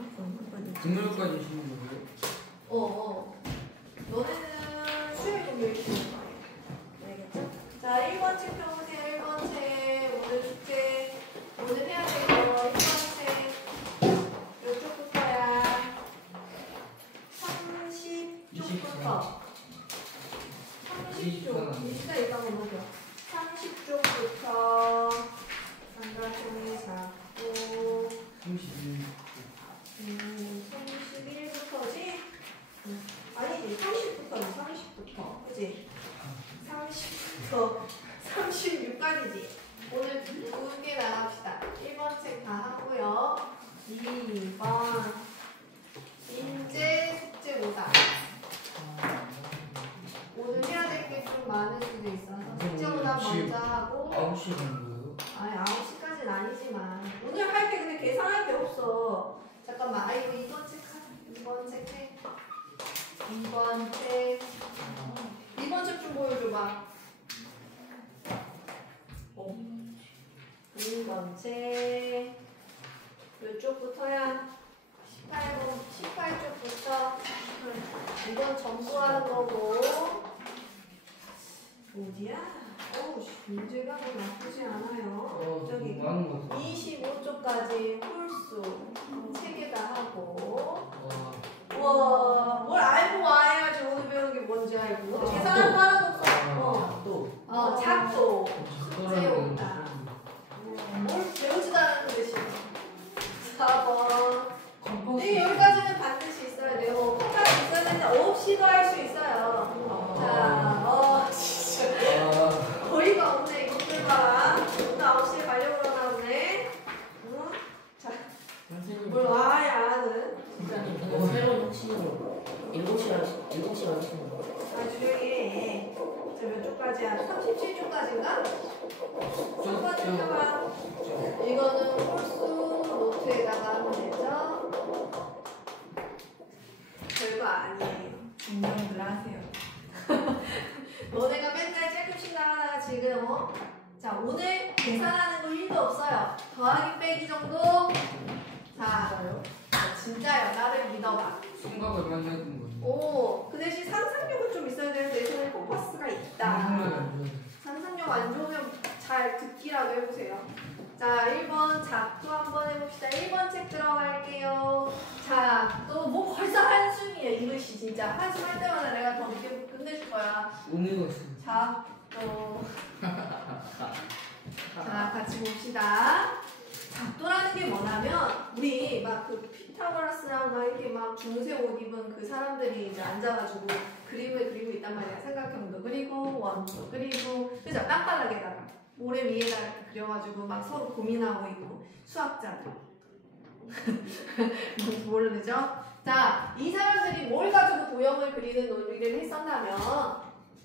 맞아? 등록까지 쉬는 거예요? 너네는 수요일 금요일 쉬는 거 아니야? 알겠죠? 자, 1번 책 펴보세요. 1번 책 오늘 숙제 오늘 해야 될 거 1번 책 이쪽부터야. 30쪽부터 30쪽 일단 일단 보죠. 30쪽부터 삼각형의 작고 31부터지? 아니지 30부터지 30부터 그치? 30부터 36까지지. 오늘 2개 나갑시다. 1번 책 다 하고요. 2번 인제 숙제보다 오늘 해야 될 게 좀 많을 수도 있어서 숙제보다 먼저 하고 9시에 가는 거예요? 아니 9시까지는 아니지만 오늘 할 게 근데 계산할 게 없어. 잠깐만. 이거 2번 책 2번 책 좀 보여줘봐. 2번 책 이쪽부터야 18쪽부터 이건 전부하는 거고 어디야? 문제가 뭐 나쁘지 않아요. 저기 25쪽까지 홀수 3개 다 하고 우와 뭘 알고 와야지 오늘 배우는 게 뭔지 알고 계산할 거 하나도 없어. 작도 숙제 온다. 뭘 배우지도 않았는데 지금 4번 여기까지는 반드시 있어야 돼요. 컴퓨터 있어야 되는데 없이도 할 수 있어요. 자, 진짜 어이가 없네. 이것들 봐라. 나 9시에 가려고 그러나 보네. 응? 자, 뭘 와야 하는. 선생님, 새로운 혹시로 7시에 하시는 거? 조용히 해. 자, 몇 쪽까지야? 37쪽까지인가? 3번 해봐. 이거는 홀수 노트에다가 하면 되죠? 별거 아니에요. 공부를 하세요. 너네가 맨날 조금씩 나가다가 지금 자 오늘 계산하는 거 1도 없어요. 더하기 빼기 정도. 자 진짜요. 나를 믿어봐. 생각을 많이 하는 거죠. 그 대신 상상력은 좀 있어야 되는데 내 손에 컴파스가 있다. 상상력 안 좋으면 잘 듣기라도 해보세요. 자 1번 작도 한번 해봅시다. 1번 책 들어갈게요. 작도 뭐 벌써 한숨이에요. 이것이 진짜 한숨 할 때마다 내가 더 늦게 끝내줄 거야. 의미가 있어요. 작도 자 같이 봅시다. 작도라는 게 뭐냐면 우리 막 그 피타고라스랑 막 이렇게 막 중세 옷 입은 그 사람들이 이제 앉아가지고 그림을 그리고 있단 말이야. 삼각형도 그리고 원도 그리고 그죠? 땅바닥에다가 모래 위에다 이렇게 그려가지고 막 서로 고민하고 있고 수학자들 모르죠? 자, 이 사람들이 뭘 가지고 도형을 그리는 논리를 했었냐면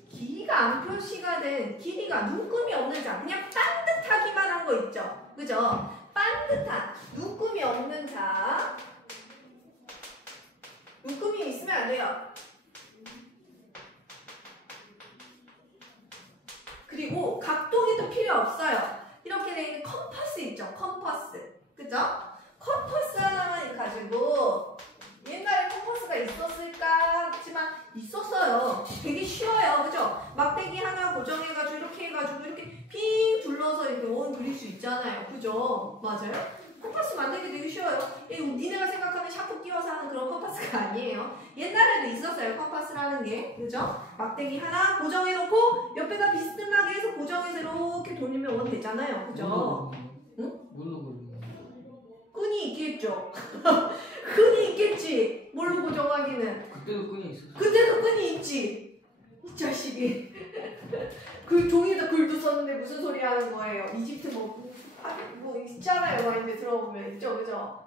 길이가 안 표시가 된 길이가 눈금이 없는 자 그냥 반듯하기만 한 거 있죠? 그죠? 반듯한 눈금이 없는 자 눈금이 있으면 안 돼요. 그리고 각도기도 필요 없어요. 이렇게 돼 있는 컴파스 있죠? 컴파스. 그죠? 컴파스 하나만 가지고 옛날에 컴파스가 있었을까 하지만 있었어요. 되게 쉬워요. 그죠? 막대기 하나 고정해가지고 이렇게 해가지고 이렇게 핑 둘러서 이렇게 원 그릴 수 있잖아요. 그죠? 맞아요? 컴파스 만들기 되게 쉬워요. 니네가 생각하는 샤프 끼워서 하는 그런 컴파스가 아니에요. 옛날에도 있었어요. 컴파스라는 게. 그죠? 막대기 하나 고정해놓고 옆에다 비스듬하게 해서 고정해서 이렇게 돌리면 원 되잖아요. 그죠? 응? 뭘로 그리는 끈이 있겠죠? 끈이 있겠지? 뭘로 고정하기는? 그때도 끈이 있었어요. 그때도 끈이 있지? 이 자식이. 그 종이에다 글도 썼는데 무슨 소리 하는 거예요? 이집트 뭐 있잖아요. 와인데 들어보면 있죠, 그죠?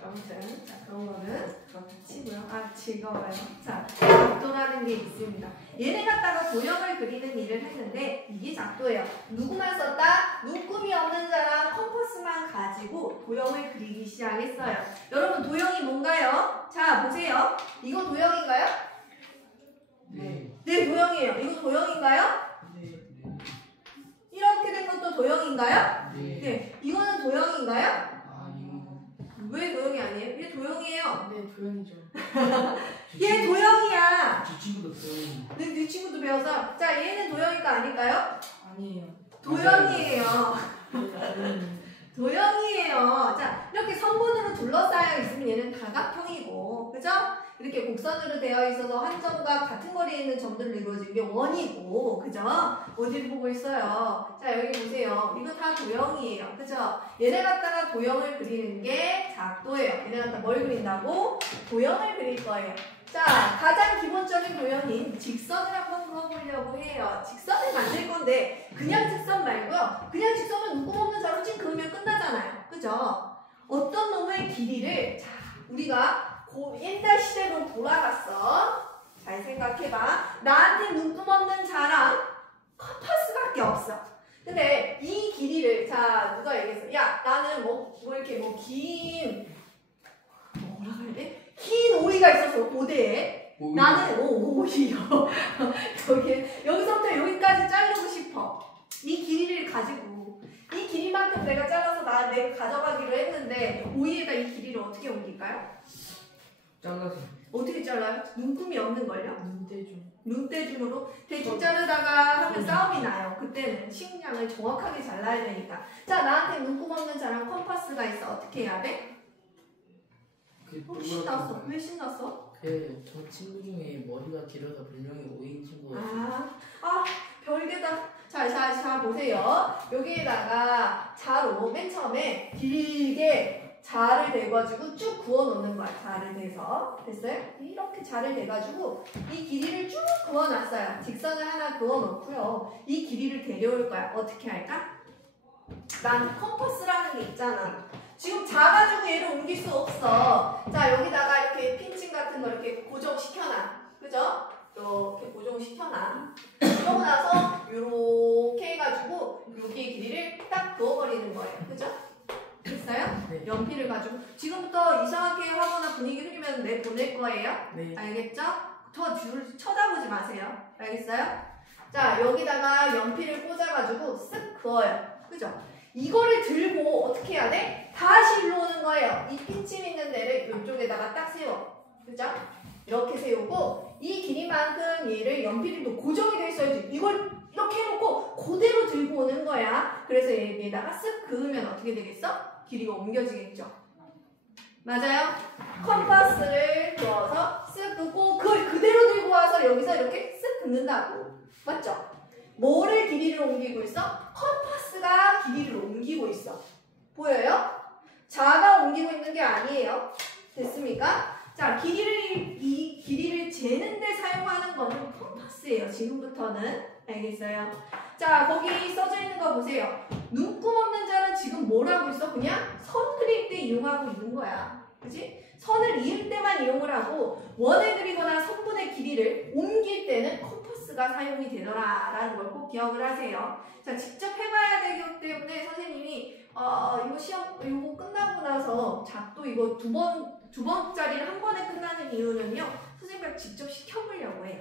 아무튼 자, 그런 거는 그렇다 치고요. 즐거워요. 자, 작도라는 게 있습니다. 얘네 갖다가 도형을 그리는 일을 했는데 이게 작도예요. 누구만 썼다? 눈금이 없는 자랑 컴퍼스만 가지고 도형을 그리기 시작했어요. 여러분 도형이 뭔가요? 자, 보세요. 이거 도형인가요? 네. 네, 도형이에요. 이거 도형인가요? 네. 이렇게 된 것도 도형인가요? 네. 네. 이거는 도형인가요? 아, 이거. 왜 도형이 아니에요? 이게 도형이 도형이에요? 네, 도형이죠. 얘 도형이야. 저 친구도 도형이. 네 친구도 배워서. 자, 얘는 도형일까 아닐까요? 아니에요. 도형이에요. 네, 도형이. 도형이에요. 자, 이렇게 선분으로 둘러싸여 있으면 얘는 다각형이고, 그죠? 이렇게 곡선으로 되어 있어서 한 점과 같은 거리에 있는 점들로 이루어진 게 원이고, 그죠? 어디를 보고 있어요? 자, 여기 보세요. 이거 다 도형이에요. 그죠? 얘네 갖다가 도형을 그리는 게 작도예요. 얘네 갖다 뭘 그린다고? 도형을 그릴 거예요. 자, 가장 기본적인 도형인 직선을 한번 그어보려고 해요. 직선을 만들 건데 그냥 직선 말고요. 그냥 직선은 눈금 없는 자로 찡 그으면 끝나잖아요. 그죠? 어떤 놈의 길이를 자, 우리가 옛날 시대로 돌아갔어. 잘 생각해봐. 나한테 눈금 없는 자랑 컴파스밖에 없어. 근데 이 길이를 자 누가 얘기했어? 야 나는 뭐 이렇게 긴 뭐라고 해야 돼? 긴 오이가 있었어 고대에. 나는 오이요. 여기서부터 여기까지 자르고 싶어. 이 길이를 가지고 이 길이만큼 내가 잘라서 내가 가져가기로 했는데 오이에다 이 길이를 어떻게 옮길까요? 잘라서. 어떻게 잘라요? 눈금이 없는걸요? 눈대중. 눈대중으로 대충 자르다가 하면 싸움이 나요. 그때는 식량을 정확하게 잘라야 되니까. 자, 나한테 눈금 없는 자랑 컴파스가 있어. 어떻게 해야 돼? 신났어. 왜 신났어? 저 친구 중에 머리가 길어서 별명이 오인 친구가 별개다. 자, 보세요. 여기에다가 자로 맨 처음에 길게 자를 대가지고 쭉 그어놓는 거야. 자를 대서. 됐어요? 이렇게 자를 대가지고 이 길이를 쭉 그어놨어요. 직선을 하나 그어놓고요. 이 길이를 데려올 거야. 어떻게 할까? 난 컴퍼스라는 게 있잖아. 지금 자가지고 얘를 옮길 수 없어. 자, 여기다가 이렇게 핀칭 같은 거 이렇게 고정시켜놔. 그죠? 이렇게 고정시켜놔. 그러고 나서 이렇게 해가지고 여기의 길이를 딱 그어버리는 거예요. 그죠? 됐어요? 네. 연필을 가지고 지금부터 이상하게 하거나 분위기 흐리면 내보낼 거예요. 네. 알겠죠? 더 줄 쳐다보지 마세요. 알겠어요? 자, 여기다가 연필을 꽂아가지고 쓱 그어요. 그죠? 이거를 들고 어떻게 해야 돼? 다시 일로 오는 거예요. 이 핀침 있는 데를 이쪽에다가 딱 세워. 그죠? 이렇게 세우고 이 길이만큼 얘를 연필이 또 고정이 돼 있어야지. 이걸 이렇게 해놓고 그대로 들고 오는 거야. 그래서 여기에다가 쓱 그으면 어떻게 되겠어? 길이가 옮겨지겠죠. 맞아요? 컴파스를 그어서 쓱 긋고 그걸 그대로 들고 와서 여기서 이렇게 쓱 긋는다고. 맞죠? 뭐를 길이를 옮기고 있어? 컴파스가 길이를 옮기고 있어. 보여요? 자가 옮기고 있는 게 아니에요. 됐습니까? 자, 이 길이를 재는 데 사용하는 거는 컴파스예요. 지금부터는. 알겠어요? 자, 거기 써져 있는 거 보세요. 눈금 없는 자는 지금 뭘 하고 있어? 그냥 선 그릴 때 이용하고 있는 거야. 그치? 선을 이을 때만 이용을 하고 원을 그리거나 선분의 길이를 옮길 때는 컴파스가 사용이 되더라라는 걸 꼭 기억을 하세요. 자, 직접 해봐야 되기 때문에 선생님이 이거 시험 이거 끝나고 나서 작도 이거 두 번짜리를 한 번에 끝나는 이유는요. 선생님과 직접 시켜보려고 해요.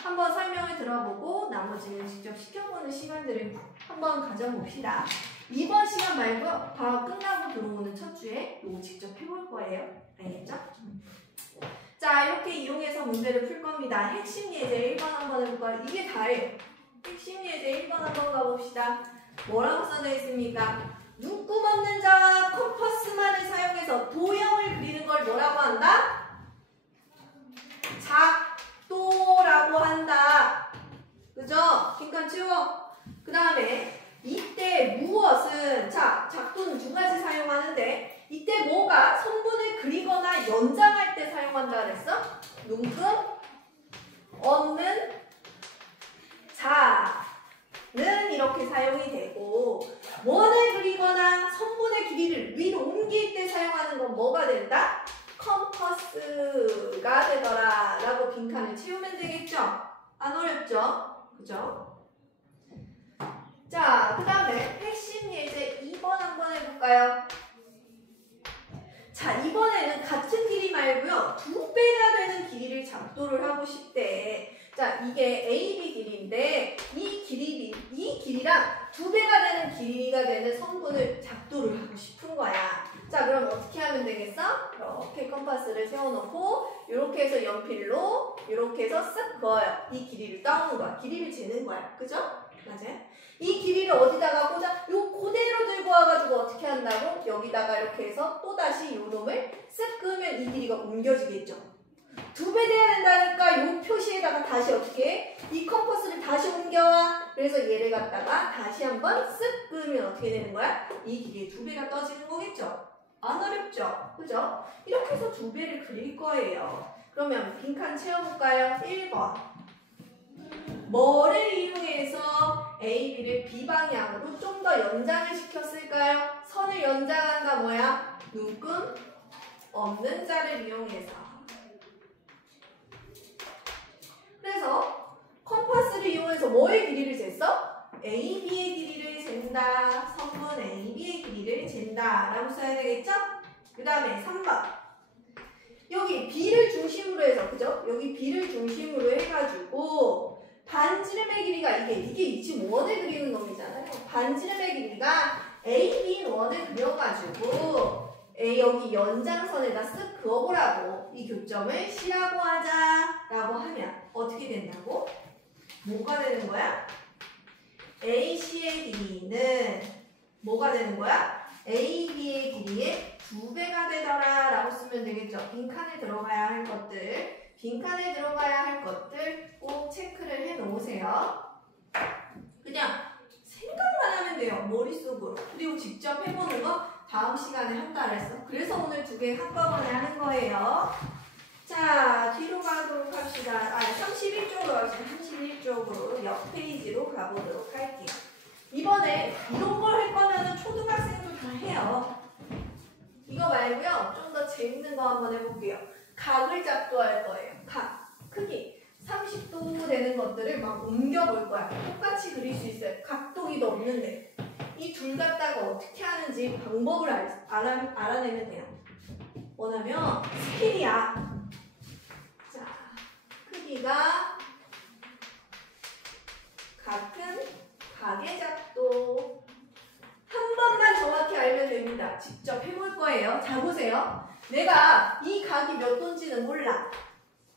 한번 설명을 들어보고 나머지는 직접 시켜보는 시간들을 한번 가져봅시다. 이번 시간 말고요. 방학 끝나고 들어오는 첫 주에 이거 직접 해볼 거예요. 알겠죠? 자, 이렇게 이용해서 문제를 풀 겁니다. 핵심 예제 1번 한번 해볼까요? 이게 다예요. 핵심 예제 1번 한번 가봅시다. 뭐라고 써져 있습니까? 눈금 없는 자와 컴퍼스만을 사용해서 도형을 그리는 걸 뭐라고 한다? 작도라고 한다. 그죠? 빈칸 치워. 그 다음에 이때 무엇은 자, 작도는 두 가지 사용하는데 이때 뭐가 선분을 그리거나 연장할 때 사용한다 그랬어? 눈금 없는 자는 이렇게 사용이 되고 원을 그리거나 선분의 길이를 위로 옮길 때 사용하는 건 뭐가 된다? 컴퍼스가 되더라 라고 빈칸을 채우면 되겠죠? 안 어렵죠? 그죠? 자, 그 다음에 핵심 예제 2번 한번 해볼까요? 자, 이번에는 같은 길이 말고요. 2배가 되는 길이를 작도를 하고 싶대. 자, 이게 AB 길이인데 이 길이랑 2배가 되는 길이가 되는 성분을 작도를 하고 싶은 거야. 자, 그럼 어떻게 하면 되겠어? 이렇게 컴파스를 세워놓고 이렇게 해서 연필로 이렇게 해서 쓱 그어요. 이 길이를 따오는 거야. 길이를 재는 거야. 그죠? 맞아요? 이 길이를 어디다가 꽂아? 요 그대로 들고 와가지고 어떻게 한다고? 여기다가 이렇게 해서 또다시 요 놈을 쓱 그으면 이 길이가 옮겨지겠죠? 2배 돼야 된다니까 요 표시에다가 다시 어떻게 해? 이 컴퍼스를 다시 옮겨와. 그래서 얘를 갖다가 다시 한번 쓱 그으면 어떻게 되는 거야? 이 길이의 2배가 떠지는 거겠죠? 안 어렵죠? 그죠? 이렇게 해서 2배를 그릴 거예요. 그러면 빈칸 채워볼까요? 1번. 뭐를 이용해서 A, B를 B방향으로 좀 더 연장을 시켰을까요? 선을 연장한다 뭐야? 눈금 없는 자를 이용해서. 그래서 컴파스를 이용해서 뭐의 길이를 쟀어? A, B의 길이를 잰다. 선분 A, B의 길이를 잰다. 라고 써야 되겠죠? 그 다음에 3번. 여기 B를 중심으로 해서, 그죠? 여기 B를 중심으로 해가지고 반지름의 길이가 이게 지금 원을 그리는 놈이잖아요. 반지름의 길이가 A, B 원을 그려가지고 여기 연장선에다 쓱 그어보라고. 이 교점을 C라고 하자라고 하면 어떻게 된다고? 뭐가 되는 거야? AC의 길이는 뭐가 되는 거야? AB의 길이의 2배가 되더라 라고 쓰면 되겠죠. 빈칸에 들어가야 할 것들, 빈칸에 들어가야 할 것들 꼭 체크를 해 놓으세요. 그냥 생각만 하면 돼요. 머릿속으로. 그리고 직접 해보는 거 다음 시간에 한다 그랬어. 그래서 오늘 2개 한꺼번에 하는 거예요. 자, 뒤로 가도록 합시다. 31쪽으로 합시다. 31쪽으로 옆 페이지로 가보도록 할게요. 이번에 이런 걸 할 거면은 초등학생도 다 해요. 이거 말고요. 좀 더 재밌는 거 한번 해볼게요. 각을 작도할 거예요. 각, 크기 30도 되는 것들을 막 옮겨볼 거야. 똑같이 그릴 수 있어요. 각도기도 없는데. 이 둘 갖다가 어떻게 하는지 방법을 알아내면 돼요. 뭐냐면 스킬이야. 자, 크기가 같은 각의 작도. 한 번만 정확히 알면 됩니다. 직접 해볼 거예요. 자, 보세요. 내가 이 각이 몇 도인지는 몰라.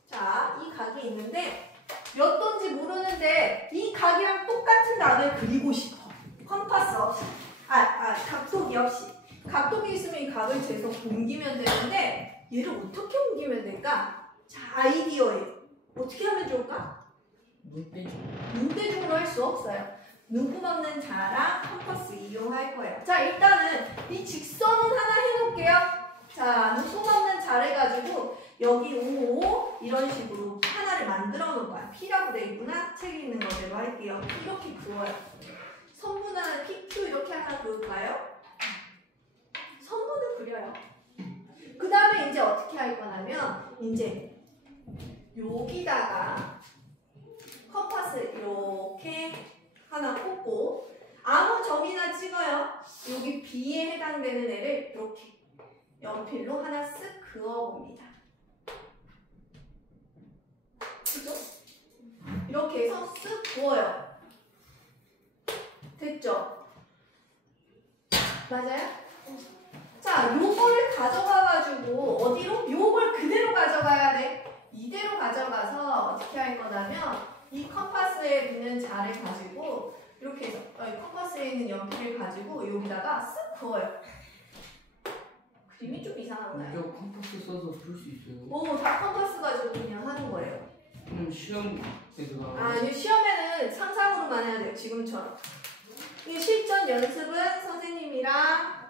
자, 이 각이 있는데 몇 도인지 모르는데 이 각이랑 똑같은 각을 그리고 싶어. 컴파스 없이. 각도기 없이. 각도기 있으면 이 각을 재서 옮기면 되는데 얘를 어떻게 옮기면 될까? 자, 아이디어예요. 어떻게 하면 좋을까? 눈대중으로 할 수 없어요. 눈금 없는 자랑 컴퍼스 이용할 거예요. 자, 일단은 이 직선은 하나 해놓을게요. 자, 눈금 없는 자를 가지고 여기 5 이런 식으로 하나를 만들어 놓은 거야. P라고 돼 있구나. 책에 있는 거대로 할게요. 이렇게 그어요. 선분은 PQ 이렇게 하나 그을까요? 선분을 그려요. 그 다음에 이제 어떻게 할 거냐면 이제 여기다가 컴파스 이렇게 하나 꽂고 아무 점이나 찍어요. 여기 B에 해당되는 애를 이렇게 연필로 하나 쓱 그어봅니다. 그죠? 이렇게 해서 쓱 그어요. 됐죠? 맞아요? 자, 요거를 가져가가지고 어디로? 요걸 그대로 가져가야 돼. 이대로 가져가서 어떻게 할 거냐면 이 컴파스에 있는 자를 가지고 이렇게 해서 컴파스에 있는 연필을 가지고 여기다가 쓱 그어요. 그림이 좀 이상한가요? 저 컴퍼스 써서 풀 수 있어요. 오, 다 컴파스 가지고 그냥 하는 거예요. 그럼 시험에서 아니, 시험에는 상상으로만 해야 돼요. 지금처럼. 이 실전 연습은 선생님이랑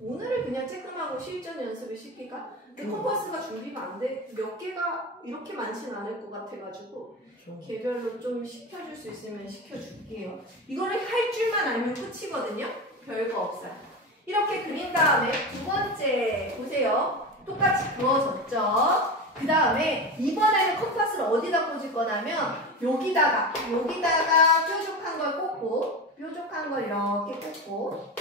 오늘을 그냥 쬐끔하고 실전 연습을 시킬까? 근데 컴퍼스가 준비가 안 돼. 몇 개가 이렇게 많지는 않을 것 같아가지고 개별로 좀 시켜줄 수 있으면 시켜줄게요. 이거를 할 줄만 알면 끝이거든요. 별거 없어요. 이렇게 그린 다음에 두 번째 보세요. 똑같이 그어졌죠? 그 다음에 이번에는 컴파스를 어디다 꽂을 거냐면 여기다가 뾰족한 걸 꽂고 뾰족한 걸 이렇게 꽂고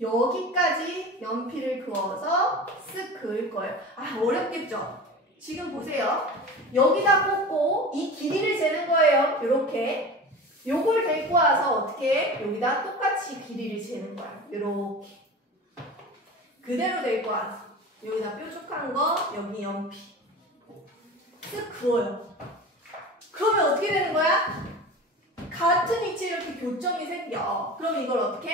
여기까지 연필을 그어서 쓱 그을 거예요. 어렵겠죠? 지금 보세요. 여기다 꽂고 이 길이를 재는 거예요. 이렇게 요걸 데리고 와서 어떻게 해? 여기다 똑같이 길이를 재는 거야. 요렇게. 그대로 데리고 와서 여기다 뾰족한 거, 여기 연필. 쓱 그어요. 그러면 어떻게 되는 거야? 같은 위치에 이렇게 교점이 생겨. 그럼 이걸 어떻게?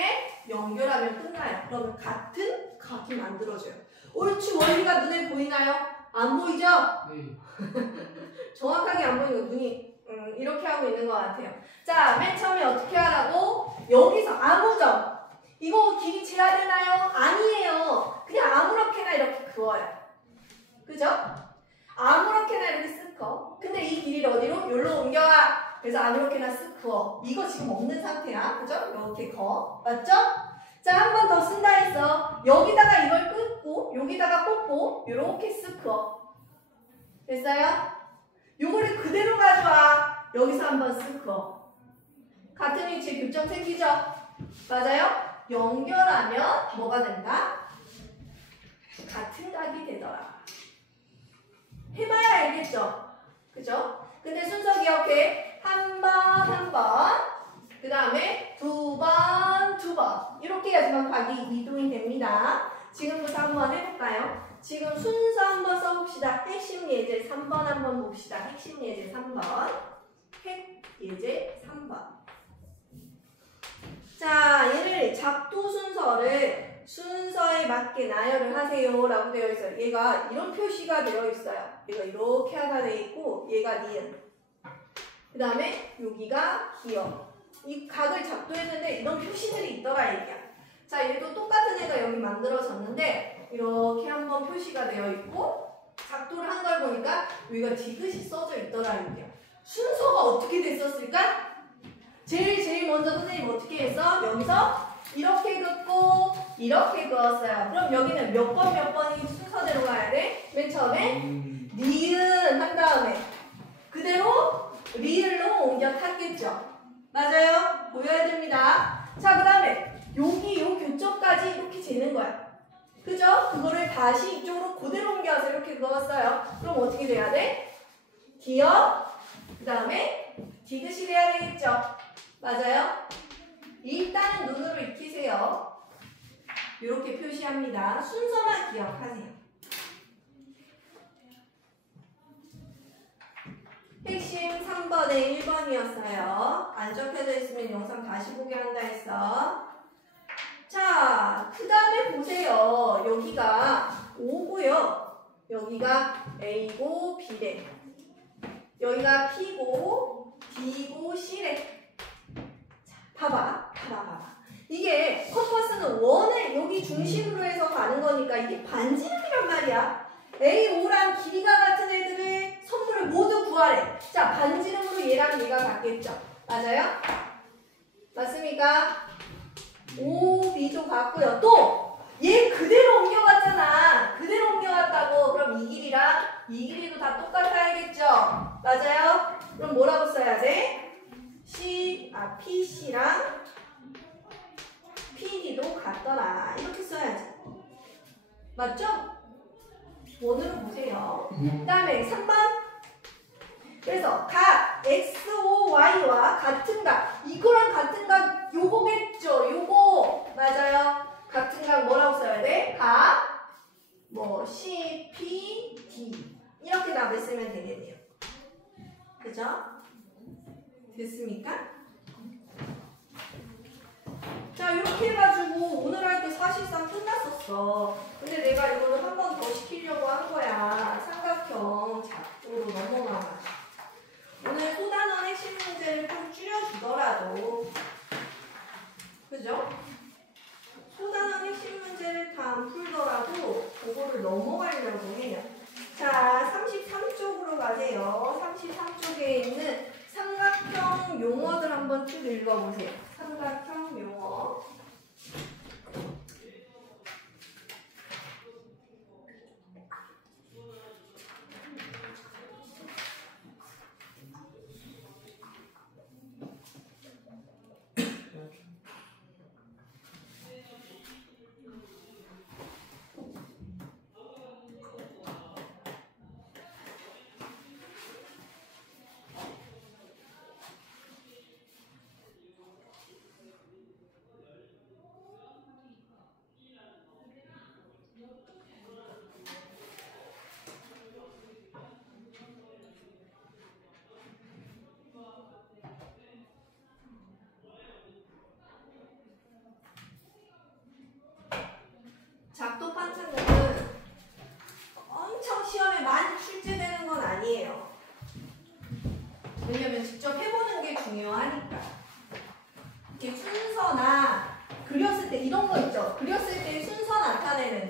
연결하면 끝나요. 그러면 같은 각이 만들어져요. 옳지, 원리가 눈에 보이나요? 안 보이죠? 네. 정확하게 안 보이는 거 눈이 이렇게 하고 있는 것 같아요. 자, 맨 처음에 어떻게 하라고? 여기서 아무 점. 이거 길이 재야 되나요? 아니에요. 그냥 아무렇게나 이렇게 그어요. 그죠? 아무렇게나 이렇게 쓱 그어. 근데 이 길이를 어디로? 여기로 옮겨와. 그래서 아무렇게나 쓱 그어. 이거 지금 없는 상태야. 그죠? 이렇게 그어. 맞죠? 자, 한 번 더 쓴다 했어. 여기다가 이걸 끊고 여기다가 꽂고 이렇게 쓱 그어. 됐어요? 요거를 그대로 가져와. 여기서 한번 쓱 그어. 같은 위치에 교점 생기죠? 맞아요? 연결하면 뭐가 된다? 같은 각이 되더라. 해봐야 알겠죠? 그죠? 근데 순서 기억해. 한 번, 그 다음에 두 번. 이렇게 해야지만 각이 이동이 됩니다. 지금부터 한번 해볼까요? 지금 순서 한번 써봅시다. 핵심 예제 3번 한번 봅시다. 핵심 예제 3번. 핵 예제 3번. 자, 얘를 작두 순서에 맞게 나열을 하세요 라고 되어 있어요. 얘가 이런 표시가 되어 있어요. 얘가 이렇게 하나 되어 있고 얘가 니은, 그 다음에 여기가 기역. 이 각을 작두했는데 이런 표시들이 있더라 얘기야. 자, 얘도 똑같은 애가 여기 만들어졌는데 이렇게 한번 표시가 되어 있고 작두를 한 걸 보니까 여기가 디귿이 써져 있더라 얘기야. 순서가 어떻게 됐었을까? 제일 먼저 선생님 어떻게 했어? 여기서 이렇게 긋고 이렇게 그었어요. 그럼 여기는 몇 번이 순서대로 가야 돼? 맨 처음에 니은 한 다음에 그대로 리을로 옮겨 탔겠죠? 맞아요? 보여야 됩니다. 자, 그 다음에 여기 요 교점까지 이렇게 재는 거야. 그죠? 그거를 다시 이쪽으로 그대로 옮겨서 이렇게 그었어요. 그럼 어떻게 돼야 돼? 기역, 그 다음에 디귿이 돼야 되겠죠? 맞아요? 일단은 눈으로 익히세요. 이렇게 표시합니다. 순서만 기억하세요. 핵심 3번에 1번이었어요. 안 적혀져 있으면 영상 다시 보게 한다 했어. 자, 그 다음에 보세요. 여기가 O고요. 여기가 A고 B래. 여기가 P고 D고 C래. 봐봐. 이게 컴퍼스는 원을 여기 중심으로 해서 가는 거니까 이게 반지름이란 말이야. A, O랑 길이가 같은 애들의 선물을 모두 구하래. 자, 반지름으로 얘랑 얘가 같겠죠? 맞아요? 맞습니까? O, B도 같고요. 또 얘 그대로 옮겨갔잖아. 그대로 옮겨갔다고. 그럼 이 길이랑 이 길이도 다 똑같아야겠죠? 맞아요? 그럼 뭐라고 써야 돼? PC랑 PD도 같더라. 이렇게 써야지. 맞죠? 원으로 보세요. 그 다음에 3번. 그래서 각 XOY와 같은 각. 이거랑 같은 각 요거겠죠? 요거. 맞아요. 같은 각 뭐라고 써야 돼? 각 C, P, D. 이렇게 답을 쓰면 되겠네요. 그죠? 됐습니까? 자, 이렇게 해가지고 오늘 할 때 사실상 끝났었어. 근데 내가 이거를 한 번 더 시키려고 한 거야. 삼각형 작도로 넘어가가지고. 오늘 소단원 핵심 문제를 좀 줄여주더라도, 그죠? 소단원 핵심 문제를 다 안 풀더라도 그거를 넘어가려고 해요. 자, 33쪽으로 가세요. 33쪽에 있는 삼각형 용어들 한번 쭉 읽어보세요. 삼각형 용어.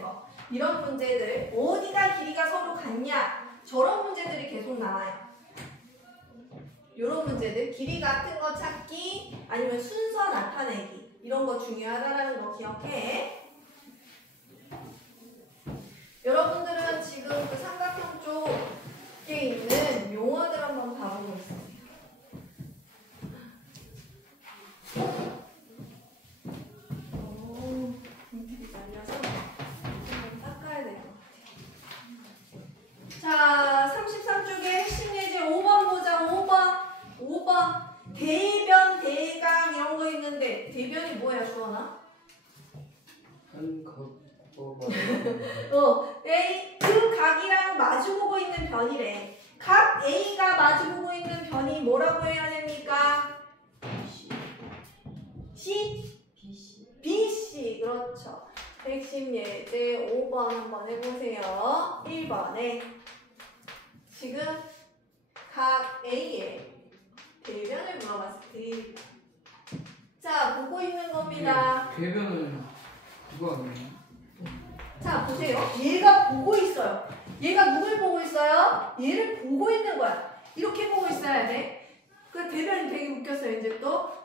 되는 거. 이런 문제들, 어디가 길이가 서로 같냐? 저런 문제들이 계속 나와요. 이런 문제들, 길이 같은 거 찾기, 아니면 순서 나타내기. 이런 거 중요하다라는 거 기억해. 여러분들은 지금 그 삼각형 쪽에 있는 용어들 한번 봐보고 있어요. 분필이 날려서 좀 닦아야 될 것 같아요. 자, 33쪽에 핵심 예제 5번 보자. 5번. 대변, 대강 이런 거 있는데 대변이 뭐야, 주원아? 그 각이랑 마주보고 있는 변이래. 각 A가 마주보고 있는 변이 뭐라고 해야 됩니까? C? BC. 그렇죠. 핵심 예제 5번 한번 해보세요. 1번에 지금 각 A의 대변을 물어봤을 때, 자, 보고 있는 겁니다. 대변은 그거 아니에요? 자, 보세요. 얘가 보고 있어요. 얘가 누굴 보고 있어요? 얘를 보고 있는 거야. 이렇게 보고 있어야 돼. 그 대변이 되게 웃겼어요, 이제 또.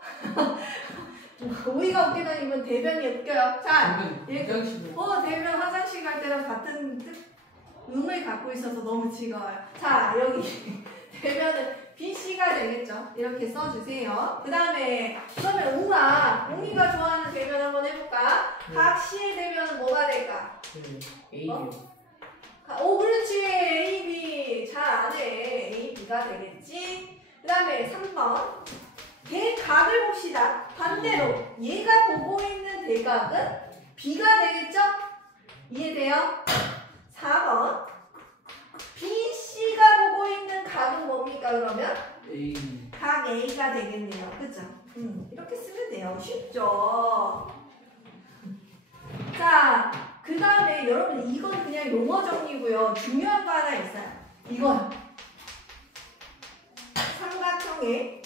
오이가 웃기다니면 대변이 웃겨요. 자, 대변 화장실 갈 때랑 같은 음을 갖고 있어서 너무 즐거워요. 자, 여기 대변은 BC가 되겠죠. 이렇게 써주세요. 그 다음에 그러면 웅이가 좋아하는 대변 한번 해볼까? 각 C의 대변은 뭐가 될까? A요. 오, 그렇지. A, B. 잘 안 해. A, B가 되겠지. 그 다음에 3번. 대각을 봅시다. 반대로 얘가 보고 있는 대각은 B가 되겠죠? 이해돼요? 4번. BC가 보고 있는 각은 뭡니까, 그러면? A. 각 A가 되겠네요. 그죠? 이렇게 쓰면 돼요. 쉽죠? 자, 그 다음에 여러분 이건 그냥 용어 정리고요. 중요한 거 하나 있어요. 이건 삼각형의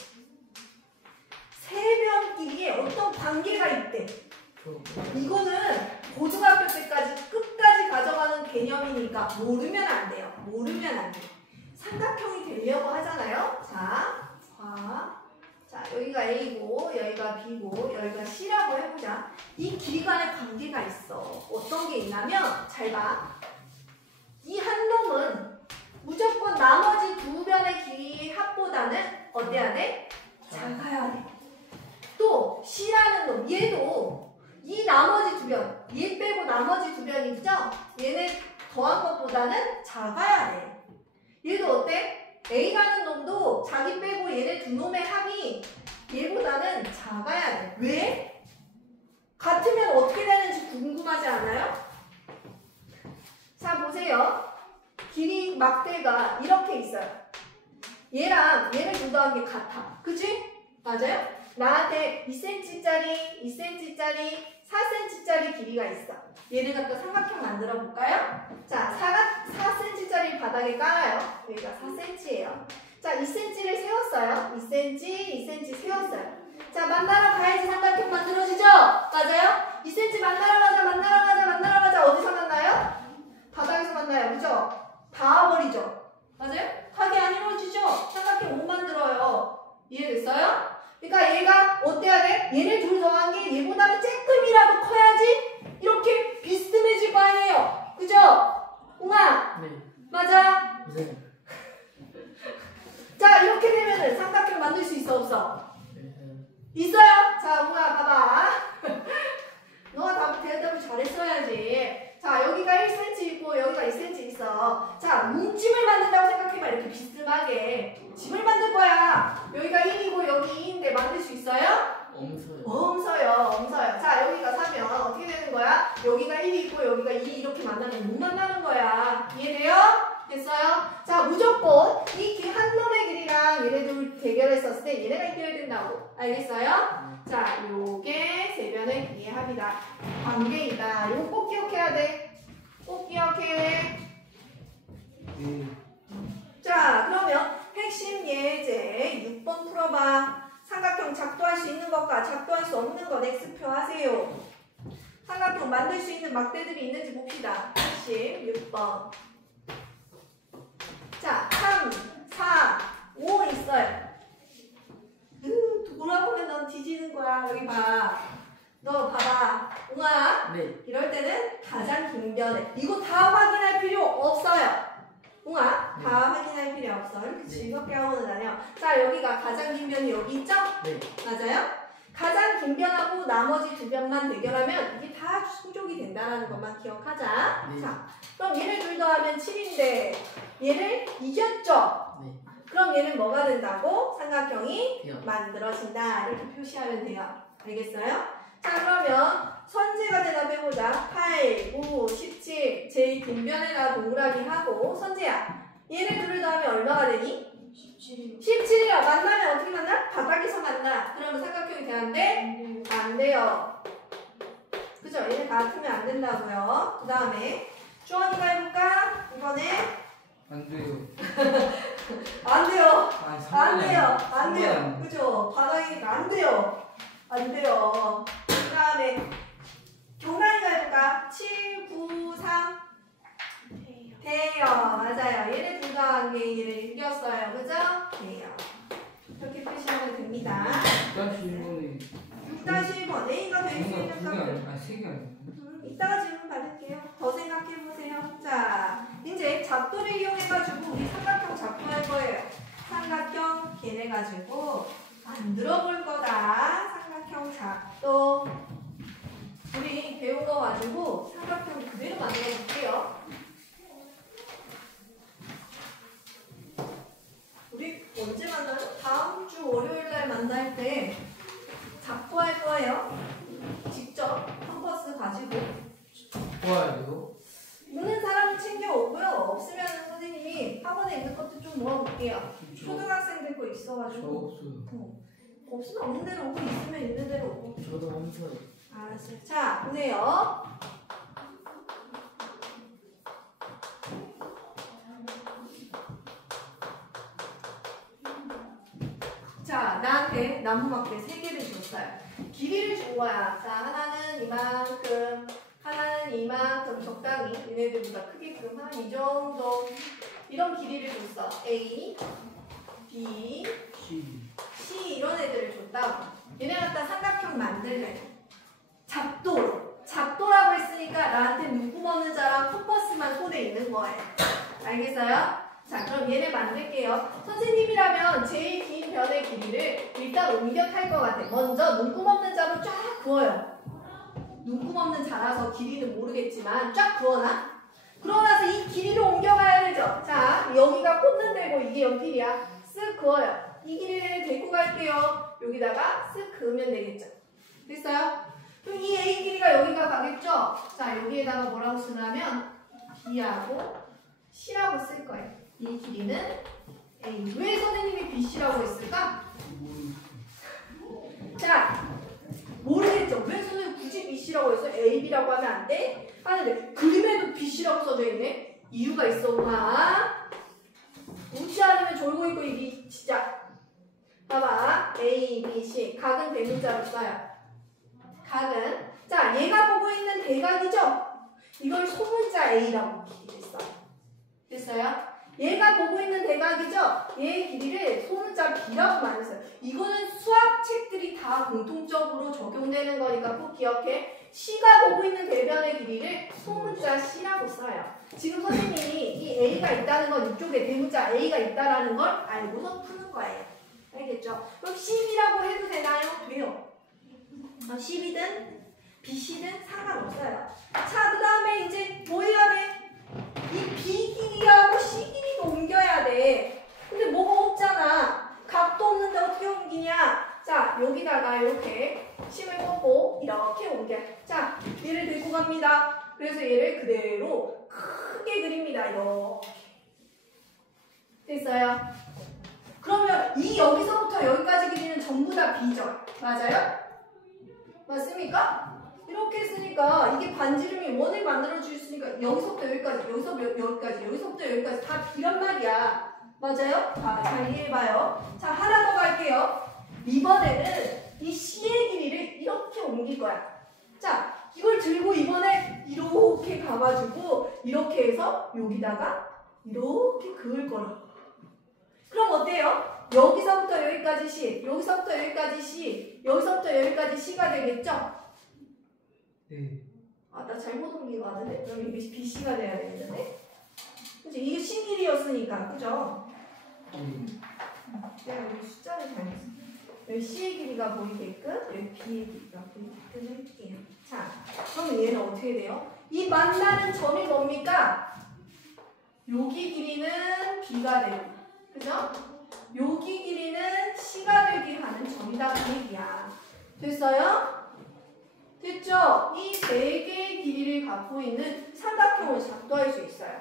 세 변끼리에 어떤 관계가 있대. 이거는 고등학교 때까지 끝까지 가져가는 개념이니까 모르면 안 돼요. 모르면 안 돼요. 삼각형이 되려고 하잖아요. 자, 여기가 A고 여기가 B고 여기가 C라고 해보자. 이 길이 간의 관계가 있어. 어떤 게 있냐면 잘 봐. 이 한 놈은 무조건 나머지 두 변의 길이의 합보다는 어때야 돼? 작아야 돼. 또 C라는 놈, 얘도 이 나머지 두 변, 얘 빼고 나머지 두 변이 그죠? 얘는 더한 것보다는 작아야 돼. 얘도 어때? A라는 놈도 자기 빼고 얘네 두 놈의 합이 얘보다는 작아야 돼. 왜? 같으면 어떻게 되는지 궁금하지 않아요? 자, 보세요. 길이 막대가 이렇게 있어요. 얘랑 얘를 둘 더한 게 같아. 그치? 맞아요? 나한테 2cm짜리, 2cm짜리, 4cm짜리 길이가 있어. 얘를 갖다 삼각형 만들어 볼까요? 자, 4cm짜리 바닥에 깔아요. 여기가 4cm예요. 자, 2cm를 세웠어요. 2cm, 2cm 세웠어요. 자, 만나러 가야지 삼각형 만들어지죠? 맞아요? 2cm 만나러 가자. 어디서 만나요? 바닥에서 만나요. 그죠? 닿아버리죠? 맞아요? 하게 안 이루어지죠? 삼각형 못 만들어요. 이해됐어요? 그러니까 얘가 어때야 돼? 얘네 둘 더한 게 얘보다는 조금이라도 커야지 이렇게 비스듬해질 거 아니에요. 그죠? 웅아? 네. 맞아? 네. 자, 이렇게 되면은 삼각형 만들 수 있어, 없어? 네. 있어요? 자, 웅아 봐봐. 너가 대답을 잘했어야지. 자, 여기가 1cm 있고 여기가 2cm 있어. 자, 문집을 만든다고 생각해봐. 이렇게 비스듬하게 집을 만들 거야. 여기가 1이고 여기 2인데 만들 수 있어요? 엄서요. 자, 여기가 3면 어떻게 되는 거야? 여기가 1이 있고 여기가 2 이렇게 만나면 못 만나는 거야. 이해돼요? 됐어요? 자, 무조건 이 한 놈의 길이랑 얘네들 대결했었을 때 얘네가 이겨야 된다고. 알겠어요? 자, 요게 세 변의 길이의 합이다. 관계이다. 요거 꼭 기억해야 돼. 꼭 기억해야 돼. 자, 그러면 핵심 예제 6번 풀어봐. 삼각형 작도할 수 있는 것과 작도할 수 없는 것 X표 하세요. 삼각형 만들 수 있는 막대들이 있는지 봅시다. 16번. 자, 3, 4, 5 있어요. 돌아보면 넌 뒤지는 거야. 여기 봐. 너 봐봐. 웅아. 네. 이럴 때는 가장 긴 변에. 이거 다 확인할 필요 없어요. 웅아. 다 확인할 필요 없어. 이렇게 즐겁게 하고는 다녀. 자, 여기가 가장 긴 변이 여기 있죠? 네. 맞아요? 가장 긴 변하고 나머지 두 변만 대결하면 이게 다 충족이 된다는 것만 기억하자. 네. 자, 그럼 얘를 둘 더하면 7인데 얘를 이겼죠? 네. 그럼 얘는 뭐가 된다고? 삼각형이 돼요. 만들어진다. 이렇게 표시하면 돼요. 알겠어요? 자, 그러면 선재가 대답해보자. 8, 9, 17 제일 긴 변에다 동그라미 하고 선재야 얘네 둘을 더하면 얼마가 되니? 17이요. 만나면 어떻게 만나? 바닥에서 만나. 그러면 삼각형이 되는데 안 돼요. 그죠? 얘네 같으면 안 된다고요. 그 다음에 주원이가 해볼까? 이번에 안 돼요. 안 돼요. 아니, 안 돼요. 안 돼요. 상관없네. 그죠? 바닥이니까 안 돼요. 안 돼요. 그 다음에 경란이가 해볼까? 7, 9, 3 돼요. 맞아요. 얘네 둘 다 한 게 얘를 이겼어요. 그죠? 돼요. 이렇게 표시하면 됩니다. 다시 일본에 6-1번 A가 될 수 있는 값들. 세 개 아니야. 이따가 질문 받을게요. 더 생각해보세요. 자, 이제 작도를 이용해가지고 우리 삼각형 작도할 거예요. 삼각형 걔네가지고 만들어 볼 거다. 삼각형 작도. 우리 배운 거 가지고 삼각형 그대로 만들어 볼게요. 우리 언제 만나요? 다음 주 월요일 날 만날 때 작도할 거예요. 직접 컴퍼스 가지고. 좋아요. 있는 사람 챙겨오고요. 없으면 선생님이 학원에 있는 것도 좀 모아볼게요. 초등학생들 거 저 있어가지고. 없어요. 없으면 없는 대로 오고 있으면 있는 대로 오고. 저도 엄청. 알았어요. 자, 보세요. 자, 나한테 나무막대 3개를 줬어요. 길이를 준 거야. 자, 하나는 이만큼, 하나는 이만큼 적당히 얘네들보다 크게끔 한 이 정도 이런 길이를 줬어. A, B, C 이런 애들을 줬다고. 얘네 갖다 삼각형 만들래. 작도라고 했으니까 나한테 눈금 없는 자랑 컴퍼스만 손에 있는 거예요. 알겠어요? 자, 그럼 얘네 만들게요. 선생님이라면 제일 긴 변의 길이를 일단 옮겨 탈 것 같아. 먼저 눈금 없는 자로 쫙 그어요. 눈금 없는 자라서 길이는 모르겠지만 쫙 그어놔. 그러고 나서 이 길이를 옮겨가야 되죠. 자, 여기가 꽂는 데고 이게 연길이야. 쓱 그어요. 이 길이를 데리고 갈게요. 여기다가 쓱 그으면 되겠죠. 됐어요? 그럼 이 A 길이가 여기가 가겠죠? 자, 여기에다가 뭐라고 쓰냐면 B하고 C라고 쓸 거예요. 이 길이는 A. 왜 선생님이 BC라고 했을까? 자, 모르겠죠? 왜 선생님 굳이 BC라고 해서 AB라고 하면 안 돼? 하는데 그림에도 BC라고 써져 있네? 이유가 있어, 엄마. 웃지 않으면 졸고 있고 이게 진짜. 봐봐. A, B, C. 각은 대문자로 써요. 각은. 자, 얘가 보고 있는 대각이죠? 이걸 소문자 A라고 길이를 써. 됐어요? 얘가 보고 있는 대각이죠? 얘의 길이를 소문자 B라고 많이 써요. 이거는 수학책들이 다 공통적으로 적용되는 거니까 꼭 기억해. C가 보고 있는 대변의 길이를 소문자 C라고 써요. 지금 선생님이 이 A가 있다는 건 이쪽에 대문자 A가 있다는 걸 알고서 푸는 거예요. 알겠죠? 그럼 10이라고 해도 되나요? 돼요. 10이든 BC든 상관없어요. 자, 그 다음에 이제 뭐 해야 돼? 이 B 길이하고 C 길이도 옮겨야 돼. 근데 뭐가 없잖아. 각도 없는데 어떻게 옮기냐? 자, 여기다가 이렇게 심을 꽂고 이렇게 옮겨. 자, 얘를 들고 갑니다. 그래서 얘를 그대로 크게 그립니다. 이렇게. 됐어요? 그러면 이 여기서부터 여기까지 길이는 전부 다 B죠. 맞아요? 맞습니까? 이렇게 했으니까 이게 반지름이 원을 만들어 주셨으니까 여기서부터 여기까지, 여기까지, 여기서부터 여기까지 다 B란 말이야. 맞아요? 자, 잘 이해해봐요. 자, 하나 더 갈게요. 이번에는 이 C의 길이를 이렇게 옮길 거야. 자, 이걸 들고 이번에 이렇게 가가지고 이렇게 해서 여기다가 이렇게 그을 거라고. 그럼 어때요? 여기서부터 여기까지 시, 여기서부터 여기까지 시, 여기서부터 여기까지 시가 되겠죠? 네. 아, 나 잘못 옮긴 거 같은데? 그럼 이게 BC가 돼야 되겠는데? 그치? 이게 C 길이였으니까, 그죠? 네. 내가 여기 숫자를 잘못했어. 여기 C의 길이가 보이게끔, 여기 B의 길이가 보이게끔 할게요. 자, 그럼 얘는 어떻게 돼요? 이 만나는 점이 뭡니까? 여기 길이는 B가 되고, 그죠? 여기 길이는 C가 되게 하는 점이다 그 얘기야. 됐어요? 됐죠? 이 세 개의 길이를 갖고 있는 삼각형을 작도할 수 있어요.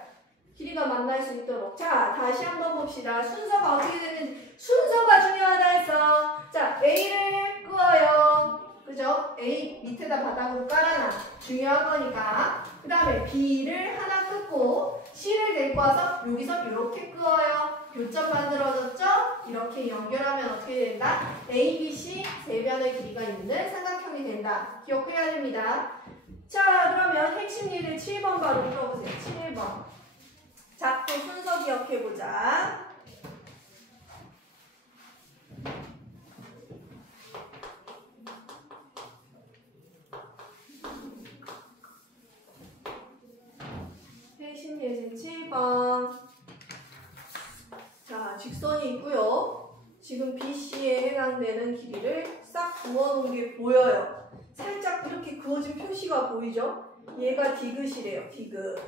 길이가 만날 수 있도록. 자, 다시 한번 봅시다. 순서가 어떻게 되는지. 순서가 중요하다 했어. 자, A를 끄어요. 그죠? A 밑에다 바닥으로 깔아놔. 중요한 거니까. 그 다음에 B를 하나 끄고 C를 데리고 와서 여기서 이렇게 끄어요. 교점 만들어졌죠? 이렇게 연결하면 어떻게 된다? A, B, C 세 변의 길이가 있는 삼각형이 된다. 기억해야 됩니다. 자, 그러면 핵심 예를 7번 바로 풀어보세요. 7번. 작도 순서 기억해보자. 핵심 예제 7번. 자, 직선이 있고요. 지금 BC에 해당되는 길이를 싹 그어놓은 게 보여요. 살짝 이렇게 그어진 표시가 보이죠? 얘가 디귿이래요. 디귿.